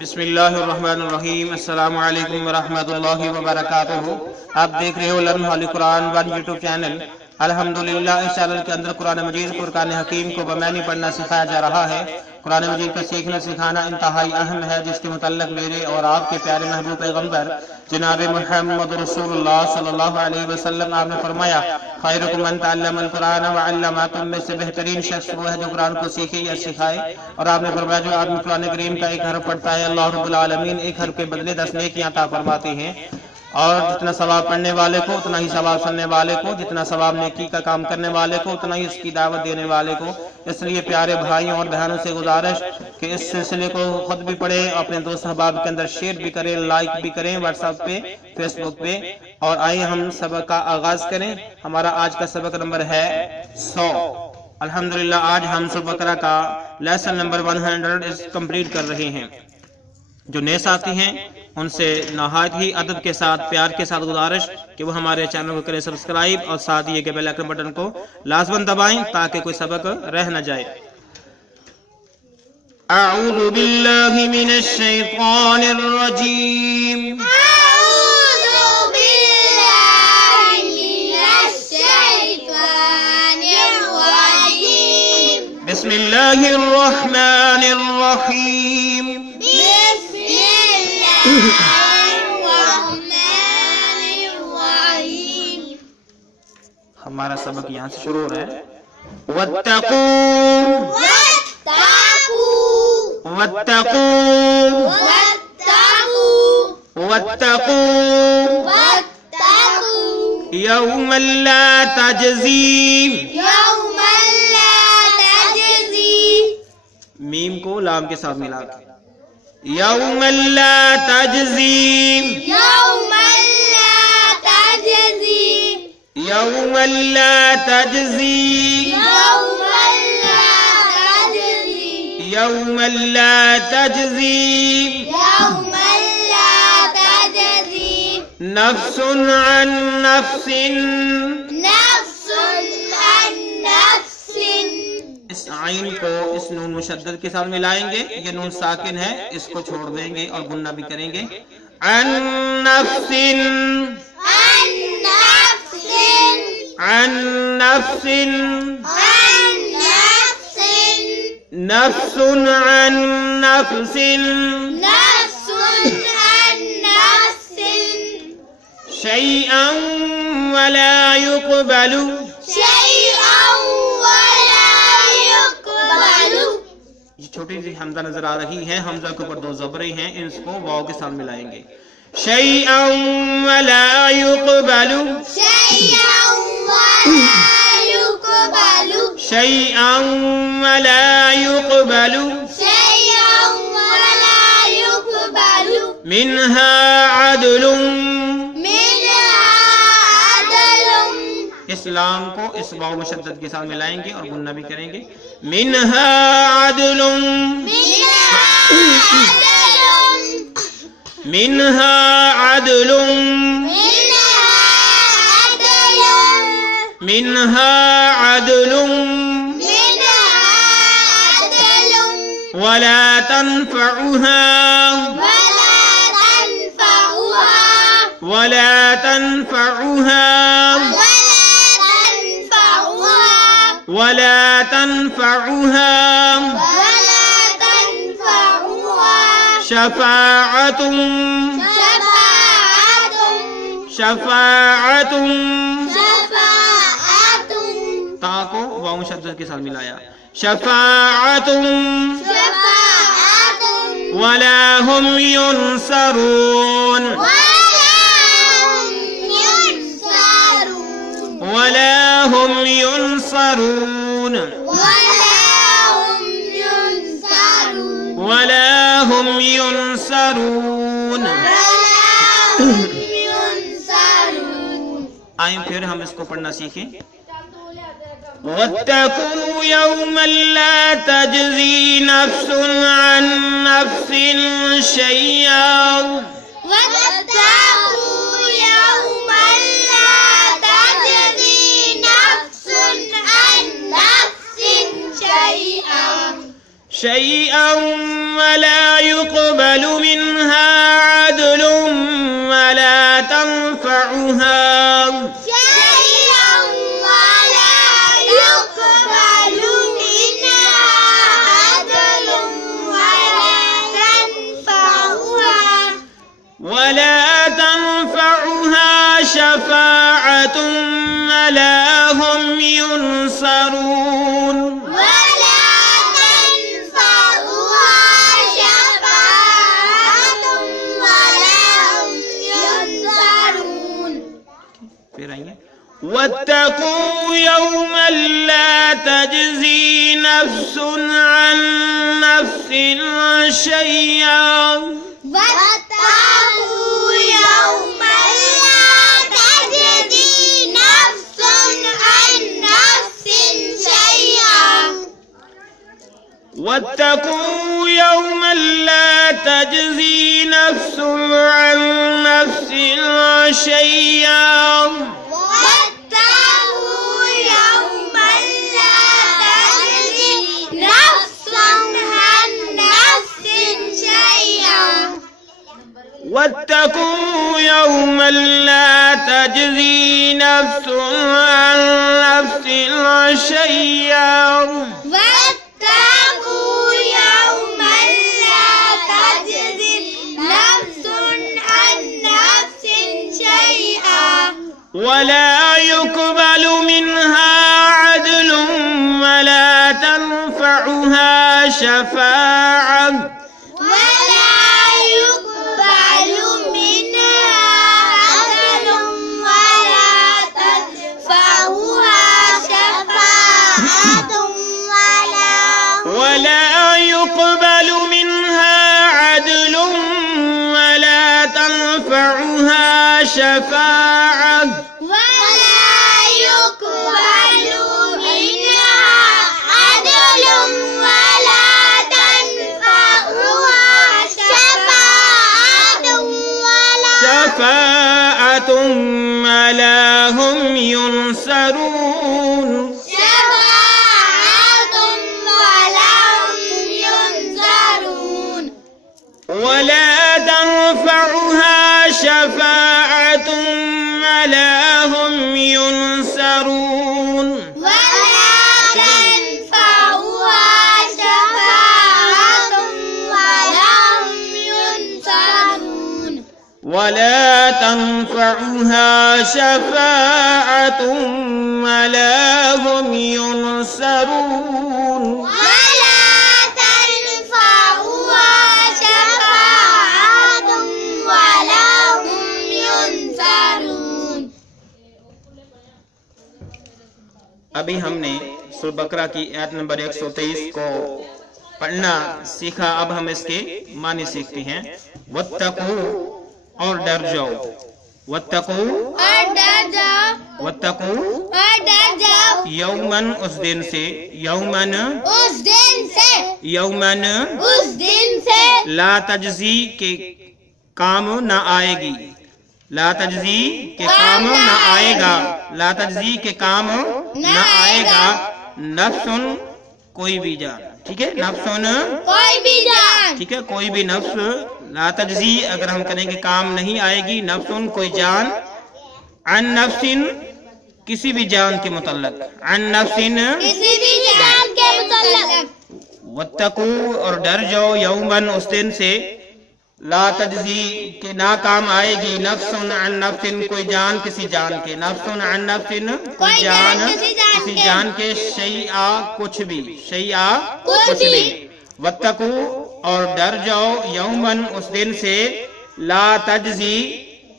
بسم اللہ الرحمن الرحیم۔ السلام علیکم ورحمۃ اللہ وبرکاتہ۔ آپ دیکھ رہے ہو لرن ہالی قرآن ون یوٹیوب چینل۔ الحمدللہ اس چینل کے اندر قرآن مجید فرقان حکیم کو بمعنی پڑھنا سکھایا جا رہا ہے۔ قرآن مجید کا سیکھنا سکھانا انتہائی اہم ہے، جس کے متعلق میرے اور آپ کے پیارے محبوب پیغمبر جناب محمد رسول اللہ صلی اللہ علیہ وسلم آپ نے فرمایا، خیرکم من تعلم القرآن وعلمہ، تم میں سے بہترین شخص وہ ہے جو قرآن کو سیکھے یا سکھائے۔ اور آپ نے فرمایا جو آدمی قرآن کریم کا ایک حرف پڑھتا ہے، اللہ رب العالمین ایک حرف کے بدلے 10 نیکیاں عطا فرماتے ہیں، اور جتنا ثواب پڑھنے والے کو اتنا ہی ثواب سننے والے کو، جتنا ثواب نیکی کا کام کرنے والے کو اتنا ہی اس کی دعوت دینے والے کو۔ اس لیے پیارے بھائیوں اور بہنوں سے گزارش کہ اس سلسلے کو خود بھی پڑھیں، اپنے دوست احباب کے اندر شیئر بھی کریں، لائک بھی کریں واٹس ایپ پہ، فیس بک پہ۔ اور آئیے ہم سبق کا آغاز کریں۔ ہمارا آج کا سبق نمبر ہے 100۔ الحمدللہ آج ہم سورۃ بقرہ کا لیسن نمبر 100 کمپلیٹ کر رہے ہیں۔ جو نئے ساتھی ہیں ان سے نہایت ہی ادب کے ساتھ، پیار کے ساتھ گزارش کہ وہ ہمارے چینل کو کریں سبسکرائب، اور ساتھ یہ کہ بیل آئیکن بٹن کو لازماً دبائیں تاکہ کوئی سبق رہ نہ جائے۔ اعوذ باللہ من الشیطان الرجیم، بسم اللہ الرحمن الرحیم۔ ہمارا سبق یہاں سے شروع ہو رہا ہے۔ وَاتَّقُوا يَوْمًا لَا تَجْزِي، میم کو لام کے ساتھ ملا کے، يَوْمًا لَا تَجْزِي، يَوْمًا لَا تَجْزِي، يَوْمًا لَا تَجْزِي نَفْسٌ عَن نَفْسٍ، اس عین کو اس نون مشدد کے ساتھ ملائیں گے، یہ نون ساکن ہے، اس کو چھوڑ دیں گے اور غنہ بھی کریں گے۔ عن نفس، عن نفس، نفس عن نفس، شيئا ولا يقبل، یہ چھوٹی سی حمزہ نظر آ رہی ہے، حمزہ کے اوپر 2 زبریں ہیں، ان کو واو کے ساتھ ملائیں گے۔ شيئا ولا يقبل، شيئا ولا يقبل منها عدل، اسلام کو اس واو مشدد کے ساتھ ملائیں گے اور غنہ بھی کریں گے۔ منها عدل، منها عدل، منها عدل ولا تنفعها، ولا تنفعها، ولا تنفعها شفاعة، شفاعة، تا کو واو مشدد کے ساتھ ملایا، شفاعة ولا هم ينصرون، ولا هم ينصرون، ولا هم ينصرون۔ آئیں پھر ہم اس کو پڑھنا سیکھیں۔ وَاتَّقُوا يَوْمًا لَا تَجْزِي نَفْسٌ عَن نَفْسٍ شَيْئًا، وَاتَّقُوا يَوْمًا لَا تَجْزِي نَفْسٌ شيئا ولا يقبل ولا هم ينصرون ولا تنفعها شفاعة ولا هم ينصرون. پھر آئیے واتقوا يوما لا تجزي نفس عن نفس شيئا واتقوا يوما لا تجزي نفس عن نفس شيئا واتقوا يوما لا تجزي نفس عن نفس شيئا واتقوا يوما لا تجزي نفس عن نفس شيئا واتقوا يوما لا تجزي نفس عن نفس شيئا واتقوا يوما لا تجزي نفس عن نفس شيئا ولا يقبل منها عدل ولا تنفعها شفاعة ولا يقبل منها عدل ولا تنفعها شفاعة ولا يقبل منها عدل ولا تنفعها شفاعة ولا يقبل منها عدل ولا تنفعها شفاعة ولا هم ينصرون شفاعة ولا هم ينصرون ولا تنفعها شفاعة ولا هم ينصرون ولا تنفعها شفاعة ولا هم ينصرون ولا تنفعها شفاعة ولا هم ينصرون ولا تنفعها شفاعة ولا هم ينصرون. ابھی ہم نے سورہ بقرہ کی آیت نمبر 123 کو پڑھنا سیکھا. اب ہم اس کے معنی سیکھتے ہیں. واتقوا اور ڈر جاؤ. واتقوا اور ڈر جاؤ واتقوا اور ڈر جاؤ یومن اس دن سے. یومن اس دن سے یومن اس دن سے لا تجزی کے کام نہ آئے گی. لا تجزی کے کام نہ آئے گا. لا تجزی کے کام نہ آئے گا. نفسن کوئی بھی جان. ٹھیک ہے, نفسن کوئی بھی جان ٹھیک ہے, کوئی بھی نفس. لا تجزی اگر ہم کریں گے کام نہیں آئے گی. نفسن کوئی جان. عن نفسن کسی بھی جان کے متعلق. عن نفسن کسی بھی جان کے متعلق. واتقوا اور ڈر جاؤ یومن اس دن سے لا تجزی کے نہ کام آئے گی. نفس عن نفس کوئی جان کسی جان کے. نفس عن نفس کوئی جان کسی جان کے. شیئا کچھ بھی. شیئا کچھ بھی. واتقوا اور ڈر جاؤ یومن اس دن سے لا تجزی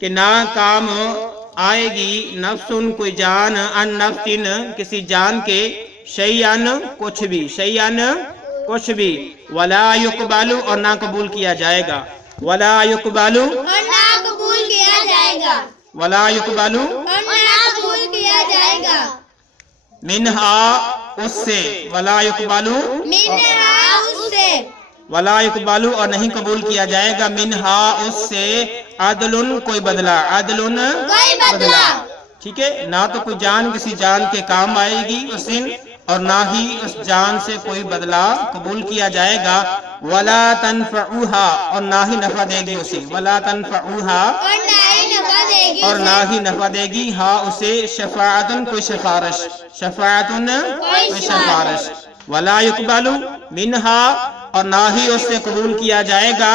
کہ نہ کام آئے گی. نفس کوئی جان عن نفس کسی جان کے. شیئن کچھ بھی. شیئن کچھ بھی. ولا یقبل اور نہ قبول کیا جائے گا. ولا یقبل اور نہ قبول کیا جائے گا. ولا یقبل اور نہ قبول کیا جائے گا. منہا اس سے. ولا یقبل منہا اس سے. ولا یقبل اور نہیں قبول کیا جائے گا. منہا اس سے. عدل کوئی بدلہ. عدل کوئی بدلہ. ٹھیک ہے, نہ تو کوئی جان کسی جان کے کام آئے گی اس دن اور نہ ہی اس جان سے کوئی بدلہ قبول کیا جائے گا. ولا تنفعوها اور نہ ہی نفع دے گی اسے. ولا تنفعوها اور نہ ہی نفع دے گی اور نہ ہی نفع دے گی ہاں اسے. شفاعتن کوئی سفارش. شفاعتن کوئی سفارش. ولا یقبل منها اور نہ ہی اس سے قبول کیا جائے گا.